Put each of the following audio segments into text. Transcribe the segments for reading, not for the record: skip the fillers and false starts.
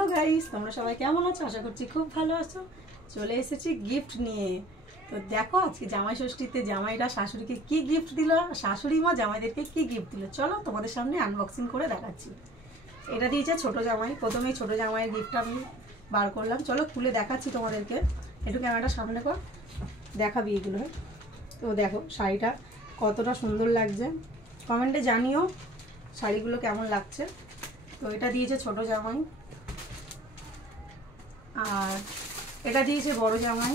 Hello guys, তোমরা সবাই কেমন আছো? আশা করছি খুব ভালো আছো। চলে এসেছি গিফট নিয়ে। তো দেখো আজকে জামাই ষষ্ঠীতে জামাইরা শাশুড়িকে কি গিফট দিল, শাশুড়ি মা জামাইদেরকে কি গিফট দিল, চলো তোমাদের সামনে আনবক্সিং করে দেখাচ্ছি। এটা দিয়েছে ছোট জামাই। প্রথমেই ছোট জামাইয়ের গিফটটা আমি বার করলাম, চলো খুলে দেখাচ্ছি তোমাদেরকে। একটু ক্যামেরাটা সামনে কর, দেখাবি এগুলো। তো দেখো শাড়িটা কতটা সুন্দর লাগছে, কমেন্টে জানিও শাড়িগুলো কেমন লাগছে। তো এটা দিয়েছে ছোট জামাই, আর এটা দিয়েছে বড় জামাই।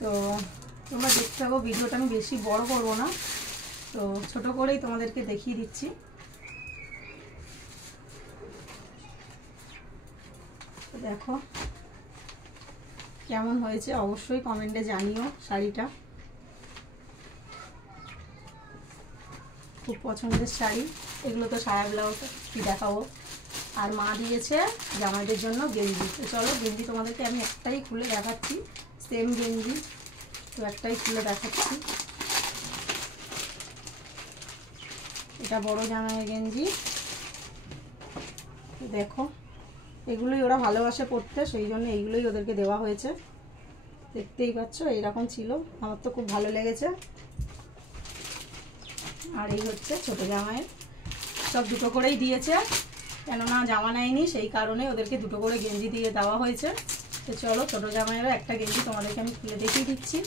তো তোমরা দেখতে থাকো, ভিডিওটা আমি বেশি বড় করবো না, তো ছোট করেই তোমাদেরকে দেখিয়ে দিচ্ছি। দেখো কেমন হয়েছে অবশ্যই কমেন্টে জানিও। শাড়িটা খুব পছন্দের শাড়ি। এগুলো তো সায়া ব্লাউজ কি দেখাবো। আর মা দিয়েছে জামাইদের জন্য গেঞ্জি। তো চলো গেঞ্জি তোমাদেরকে আমি একটাই খুলে দেখাচ্ছি, সেম গেঞ্জি। তো একটাই খুলে দেখাচ্ছি। এটা বড় জামাইয়ের গেঞ্জি। দেখো এগুলোই ওরা ভালোবাসে পরতে, সেই জন্য এইগুলোই ওদেরকে দেওয়া হয়েছে। দেখতেই পাচ্ছ এইরকম ছিল, আমার তো খুব ভালো লেগেছে। আর এই হচ্ছে ছোট জামাইয়ের, সব দুটো করেই দিয়েছে, কেননা জামা নেয়নি সেই কারণে ওদেরকে দুটো করে গেঞ্জি দিয়ে দেওয়া হয়েছে। তো চলো ছোটো জামাইয়েরও একটা গেঞ্জি তোমাদেরকে আমি খুলে দেখিয়ে দিচ্ছি।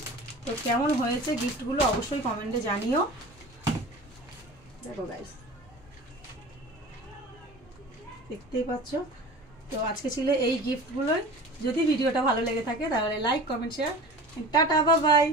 তো কেমন হয়েছে গিফটগুলো অবশ্যই কমেন্টে জানিও। দেখো গাইস, দেখতেই পাচ্ছ। তো আজকে ছিল এই গিফটগুলোই। যদি ভিডিওটা ভালো লেগে থাকে তাহলে like, comment, share. Tata, bye bye.